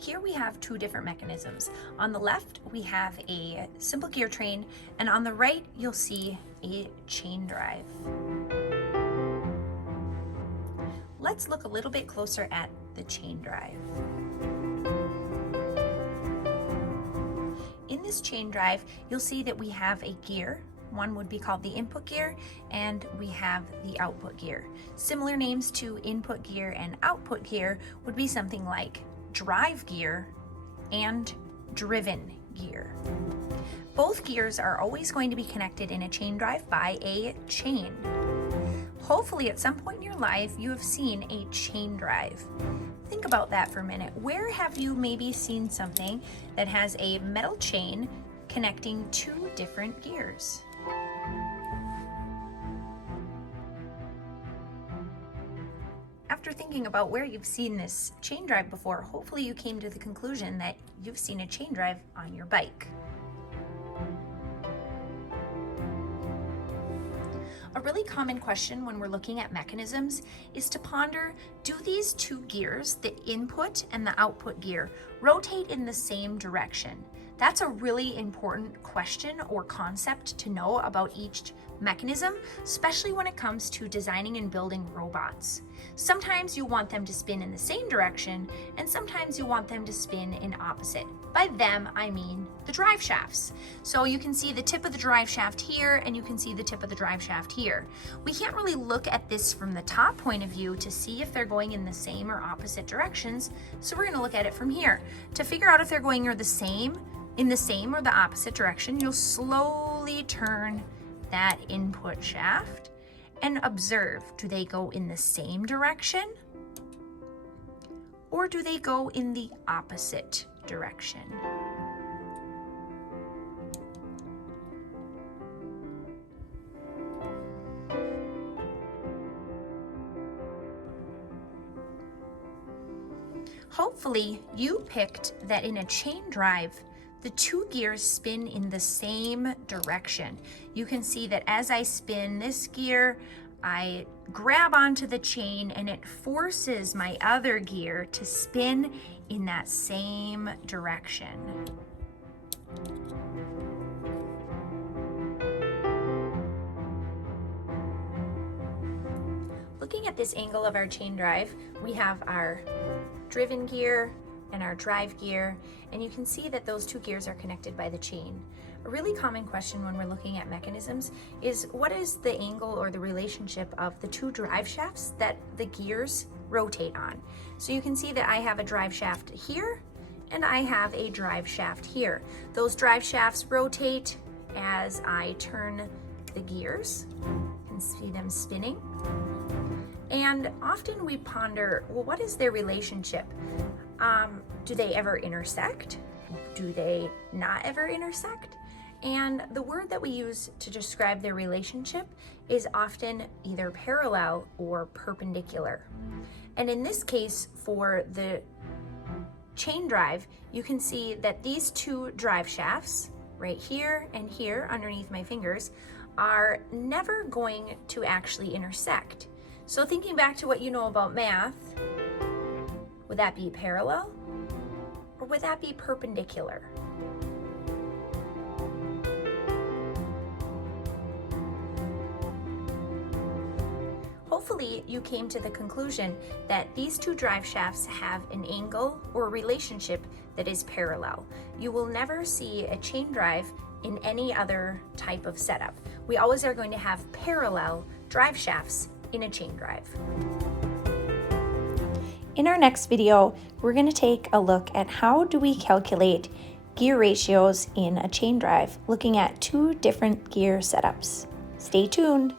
Here we have two different mechanisms. On the left, we have a simple gear train, and on the right, you'll see a chain drive. Let's look a little bit closer at the chain drive. In this chain drive, you'll see that we have a gear. One would be called the input gear, and we have the output gear. Similar names to input gear and output gear would be something like drive gear and driven gear. Both gears are always going to be connected in a chain drive by a chain. Hopefully at some point in your life you have seen a chain drive. Think about that for a minute. Where have you maybe seen something that has a metal chain connecting two different gears? After thinking about where you've seen this chain drive before, hopefully you came to the conclusion that you've seen a chain drive on your bike. A really common question when we're looking at mechanisms is to ponder, do these two gears, the input and the output gear, rotate in the same direction? That's a really important question or concept to know about each mechanism, especially when it comes to designing and building robots. Sometimes you want them to spin in the same direction, and sometimes you want them to spin in opposite. By them, I mean the drive shafts. So you can see the tip of the drive shaft here, and you can see the tip of the drive shaft here. We can't really look at this from the top point of view to see if they're going in the same or opposite directions, so we're gonna look at it from here. To figure out if they're going in the same or the opposite direction, you'll slowly turn that input shaft and observe, do they go in the same direction or do they go in the opposite direction? Hopefully you picked that in a chain drive, the two gears spin in the same direction. You can see that as I spin this gear, I grab onto the chain and it forces my other gear to spin in that same direction. Looking at this angle of our chain drive, we have our driven gear and our drive gear, and you can see that those two gears are connected by the chain. A really common question when we're looking at mechanisms is, what is the angle or the relationship of the two drive shafts that the gears rotate on? So you can see that I have a drive shaft here and I have a drive shaft here. Those drive shafts rotate as I turn the gears and see them spinning. And often we ponder, well, what is their relationship? Do they ever intersect? Do they not ever intersect? And the word that we use to describe their relationship is often either parallel or perpendicular. And in this case, for the chain drive, you can see that these two drive shafts, right here and here underneath my fingers, are never going to actually intersect. So thinking back to what you know about math, would that be parallel or would that be perpendicular? Hopefully you came to the conclusion that these two drive shafts have an angle or a relationship that is parallel. You will never see a chain drive in any other type of setup. We always are going to have parallel drive shafts in a chain drive. In our next video, we're going to take a look at how do we calculate gear ratios in a chain drive, looking at two different gear setups. Stay tuned.